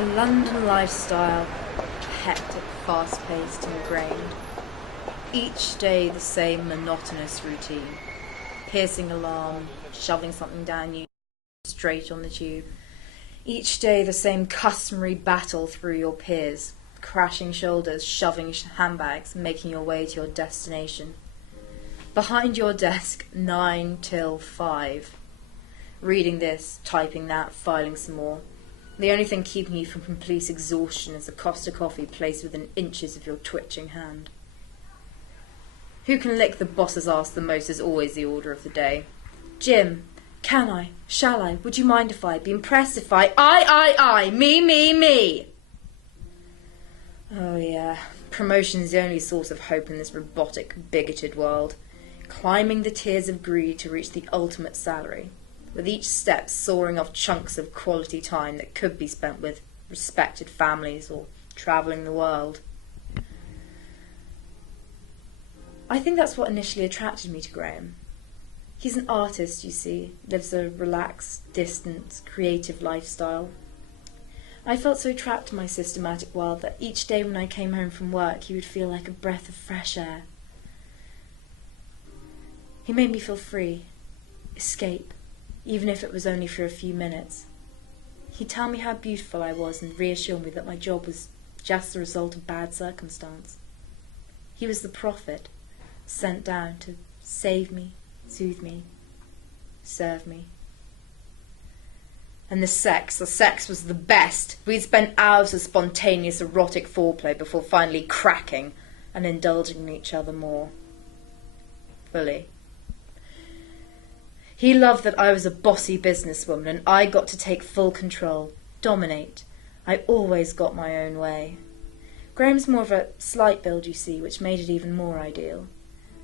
A London lifestyle, hectic, fast-paced, ingrained. Each day the same monotonous routine. Piercing alarm, shoving something down you straight on the tube. Each day the same customary battle through your peers, crashing shoulders, shoving handbags, making your way to your destination. Behind your desk, 9 till 5. Reading this, typing that, filing some more. The only thing keeping you from complete exhaustion is a Costa coffee placed within inches of your twitching hand. Who can lick the boss's ass the most is always the order of the day. Jim, can I? Shall I? Would you mind if I? Be impressed if I? I, me. Oh yeah, promotion's the only source of hope in this robotic, bigoted world. Climbing the tiers of greed to reach the ultimate salary, with each step soaring off chunks of quality time that could be spent with respected families or travelling the world. I think that's what initially attracted me to Graham. He's an artist, you see, lives a relaxed, distant, creative lifestyle. I felt so trapped in my systematic world that each day when I came home from work he would feel like a breath of fresh air. He made me feel free, escape, even if it was only for a few minutes. He'd tell me how beautiful I was and reassure me that my job was just the result of bad circumstance. He was the prophet, sent down to save me, soothe me, serve me. And the sex was the best. We'd spent hours of spontaneous erotic foreplay before finally cracking and indulging in each other more fully. He loved that I was a bossy businesswoman and I got to take full control, dominate. I always got my own way. Graham's more of a slight build, you see, which made it even more ideal.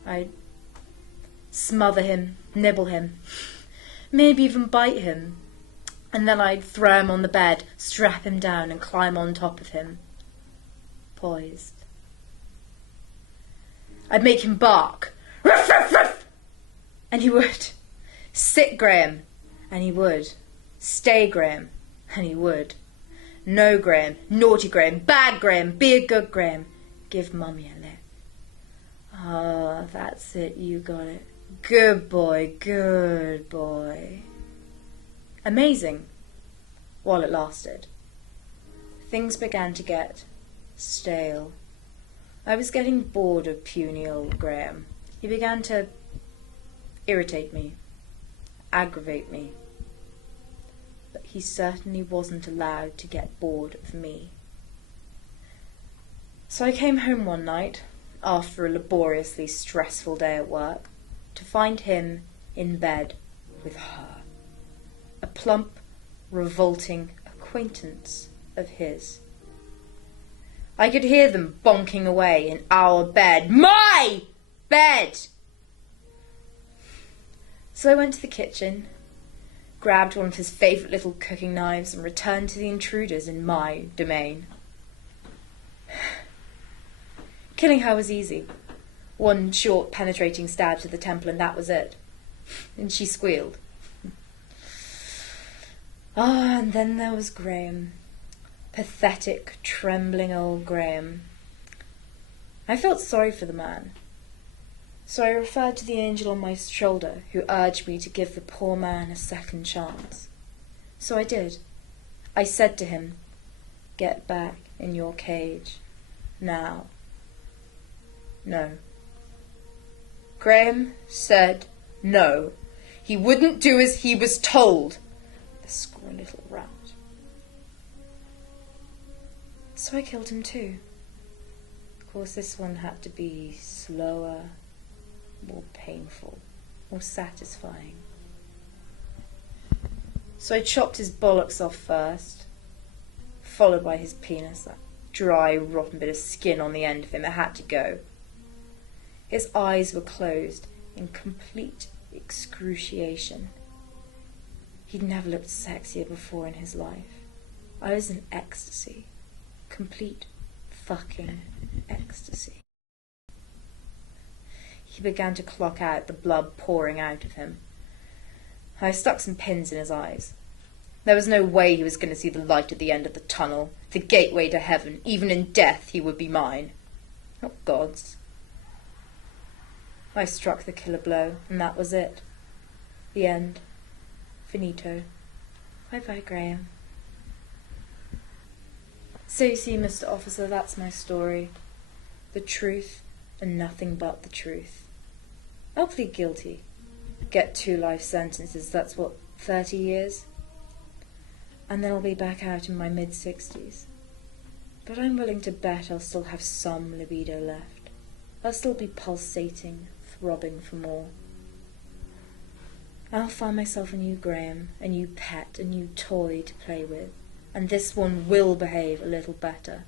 I'd smother him, nibble him, maybe even bite him, and then I'd throw him on the bed, strap him down and climb on top of him, poised. I'd make him bark, ruff, ruff, ruff, and he would. Sit, Graham, and he would. Stay, Graham, and he would. No, Graham, naughty Graham, bad Graham, be a good Graham. Give Mummy a lick. Ah, that's it, you got it. Good boy, good boy. Amazing, while it lasted. Things began to get stale. I was getting bored of puny old Graham. He began to irritate me, aggravate me. But he certainly wasn't allowed to get bored of me. So I came home one night, after a laboriously stressful day at work, to find him in bed with her. A plump, revolting acquaintance of his. I could hear them bonking away in our bed. My bed! So I went to the kitchen, grabbed one of his favourite little cooking knives and returned to the intruders in my domain. Killing her was easy. One short, penetrating stab to the temple and that was it. And she squealed. Ah, and then there was Graham. Pathetic, trembling old Graham. I felt sorry for the man. So I referred to the angel on my shoulder who urged me to give the poor man a second chance. So I did. I said to him, "Get back in your cage. Now." No. Graham said no. He wouldn't do as he was told. The squirrel little rat. So I killed him too. Of course, this one had to be slower, more painful, more satisfying. So I chopped his bollocks off first, followed by his penis, that dry, rotten bit of skin on the end of him. It had to go. His eyes were closed in complete excruciation. He'd never looked sexier before in his life. I was in ecstasy. Complete fucking ecstasy. He began to clock out, the blood pouring out of him. I stuck some pins in his eyes. There was no way he was going to see the light at the end of the tunnel, the gateway to heaven. Even in death he would be mine. Not God's. I struck the killer blow, and that was it. The end. Finito. Bye-bye, Graham. So you see, Mr. Officer, that's my story. The truth, and nothing but the truth. I'll plead guilty. Get 2 life sentences, that's what, 30 years? And then I'll be back out in my mid-60s. But I'm willing to bet I'll still have some libido left. I'll still be pulsating, throbbing for more. I'll find myself a new Graham, a new pet, a new toy to play with, and this one will behave a little better.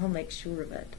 I'll make sure of it.